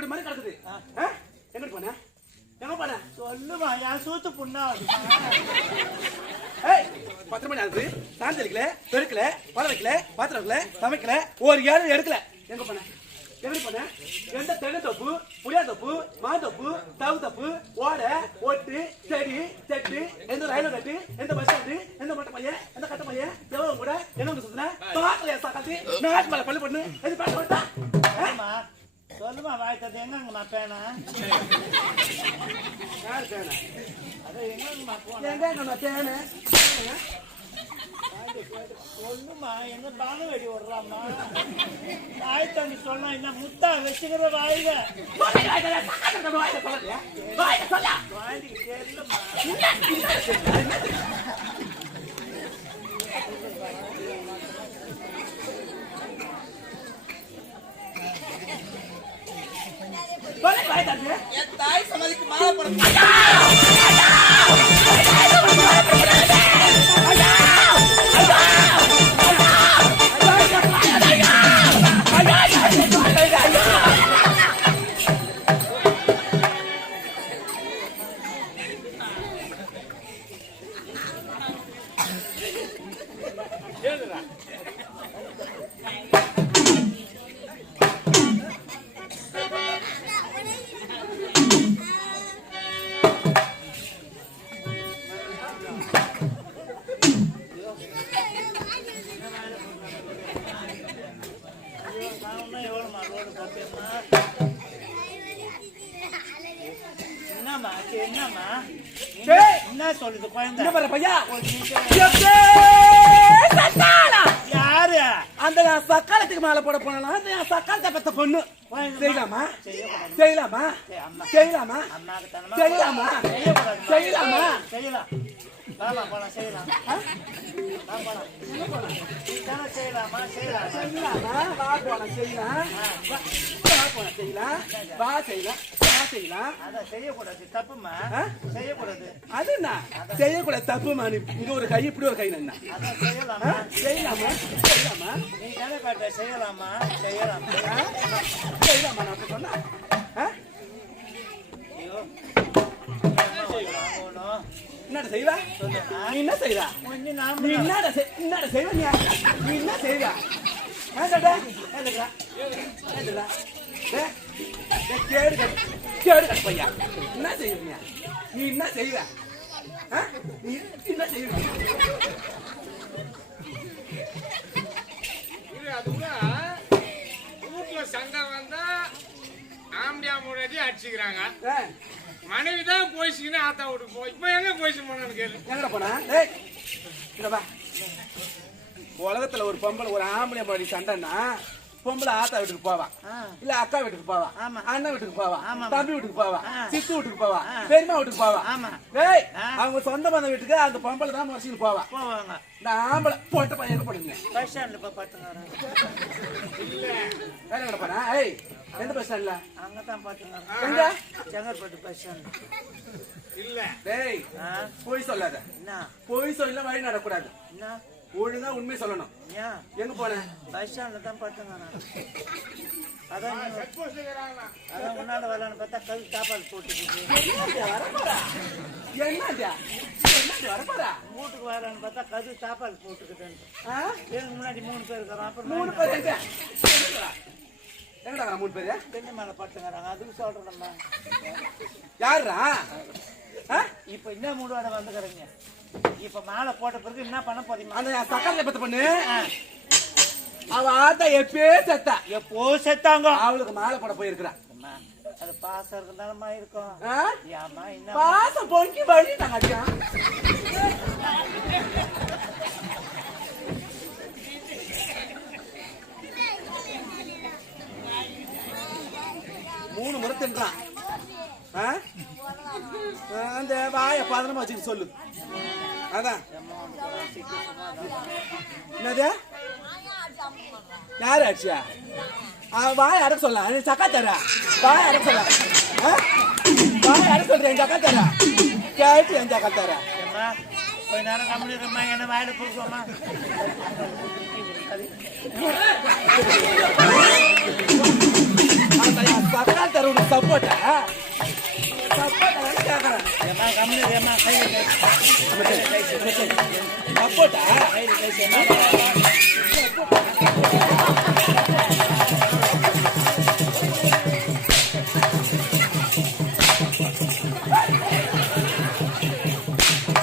வீடு மாதிரி கிடக்குது? எங்கிட்டு போன? எங்க போன? சொல்லுமா என் சூத்து புண்ணா பத்து மணி ஆகுது. சாந்து தெளிக்கல பெருக்கல பழ வைக்கல பாத்திரம் வைக்கல சமைக்கல ஒரு ஏழு எடுக்கல. எங்க போன? எப்படி போன? எந்த தென்னந்தோப்பு புளியாந்தோப்பு மாந்தோப்பு தவு தப்பு ஓடை ஒட்டு செடி செட்டு எந்த ரயில்வே கட்டு எந்த பஸ் ஸ்டாண்டு எந்த மொட்டை பையன் எந்த கட்ட பையன் எவ்வளவு கூட என்ன சுத்தின? பாக்கல சாக்காத்தி? நாட்டு மேல பள்ளி பண்ணு எது பாட்டு சொல்லுமா வாய்த்தது எங்கங்கம்மா பேனா? யாரு பேன? அது எங்கங்கம்மா போன? எங்க நம்ம பேனு சொல்லுமா எங்க பானு வெடி விடுறாம்மா? வாய் தண்ணி சொன்னா என்ன முத்தா வச்சுக்கிற வாயில? வாய்க்கு தெரியலம்மா. என் தாய் சமாதிக்கு மாலை போட என்னம்மா ஆச்சு, என்னம்மா என்ன- சொல்லுது குழந்தை இந்த பாரு பையா ஒரு யாரு அந்த நான் சக்காலத்துக்கு மேல போட போனா அந்த என் சக்காலத்தை பெத்த பொண்ணு செய்யலாமா செய்யக்கூடாது. செய்யலாமா சரி, அம்மா. செய்யலாமா அம்மாக்கு தனமா செய்யலாமா? செய்யக்கூடாது செய்யலாமா? செய்யலாம் செய்யலாம் செய்யலாமா? செய்யலாம்? செய்யலாமா? வா போலாம் செய்யலாம் வா போலாம் செய்யலாம் வா செய்யலாம் வா செய்யலாம் செய்யக்கூடாது தப்புமா? செய்யக்கூடாது அது என்ன செய்யக்கூடாது தப்பு மானி இங்க ஒரு கை இப்படி ஒரு கை அதான் செய்யலாமா செய்யலாமா செய்யலாமா நீ தானே செய்யலாமா செய்யலாம் ஆ? செய்யலாமா? நான் சொன்னா ஆ? ஐயோ என்ன செய்யலாம் போகணும் என்னடா செய்வா? நீ என்ன செய்வா? நீ என்னடா செய்- என்னடா செய்வ நீ? நீ என்ன செய்வ? ஏன்டா ஏன்டா ஏன்டா டே கேடு கேடு கட்டு பையா. என்ன செய்வீங்க நீ? என்ன செய்வ? ஆ? நீ என்ன செய்வ? வீட்டுல சண்டை வந்தா ஆம்படியா முன்னாடி அடிச்சுக்கிறாங்க. மனைவி தான் கோயிச்சுக்கின்னு ஆத்தா விட்டு போ இப்ப எங்க கோயிச்சு போனான்னு கேளு. எங்கடா போனா? டேய் இங்க உலகத்துல ஒரு பொம்பளை ஒரு ஆம்பளை பாடி சண்டைன்னா பொம்பளை ஆத்தா வீட்டுக்கு போவா. இல்ல அக்கா வீட்டுக்கு போவா. ஆமா. அண்ணன் வீட்டுக்கு போவா. தம்பி வீட்டுக்கு போவா. சித்து வீட்டுக்கு போவா. ஆ. பெரியம்மா வீட்டுக்கு போவா. ஆ. அவங்க சொந்த பந்த வீட்டுக்கு அந்த பொம்பளை தான் மறைச்சிட்டு போவா. இந்த ஆம்பளை போட்ட பையன் போடுங்க பஸ் ஸ்டாண்டில் போய் வேற எங்க போனா? ஏய் எந்த பஸ் ஸ்டாண்ட்ல? அங்கே தான் பார்த்துங்க எங்க? செங்கற்பட்டு பஸ் ஸ்டாண்டு இல்ல டேய் போய் சொல்லாத. என்ன? போய் சொல்ல வழி நடக்கூடாது. என்ன? ஒழுங்கா உண்மை சொல்லணும். ஏன் எங்க போன பஸ் ஸ்டாண்டில் தான் பார்த்துங்க நான். அதான் அதான் முன்னாடி வரலான்னு பார்த்தா கல் தாப்பால் போட்டுக்கிட்டு என்னடா வீட்டுக்கு வரலான்னு பார்த்தா கது தாப்பால் போட்டுக்கிட்டேன். ஆ? எனக்கு முன்னாடி மூணு பேர் இருக்கிறோம் அப்புறம் மூணு பேர் எங்கடா? மூணு பேரு? தென்னை மேலே பட்டுங்கிறாங்க அதுக்கு சொல்கிறேன் யாருடா ஆ? இப்போ என்ன மூணு வந்துக்கிறீங்க. இப்போ மாலை போட்ட பிறகு என்ன பண்ண போறீங்க அந்த சக்கரத்தை பத்த பொண்ணு. அவ ஆத்தா எப்பயே செத்தா. எப்போ செத்தாங்க? அவளுக்கு மாலை போட போயிருக்கிறா. அம்மா, அது பாசம் இருந்தாலுமா இருக்கும். என்ன பாசம் பொங்கி வழி நாங்க மூணு முறை தின்றான். அந்த வாய பதனமா வச்சுட்டு சொல்லு. அதான். என்னது? யாரு ஆச்சியா வாய் அடக்க சொல்ல. சக்கா தர வாய் அடக்க சொல்ல? வாய் அடக்க சொல்றேன் சக்கா தர கேட்டு என் சக்கா தர கொஞ்ச நேரம் கம்மி இருக்கம்மா என்ன வாயில அந்த சக்கா தர சப்போட்டா சப்போட்டா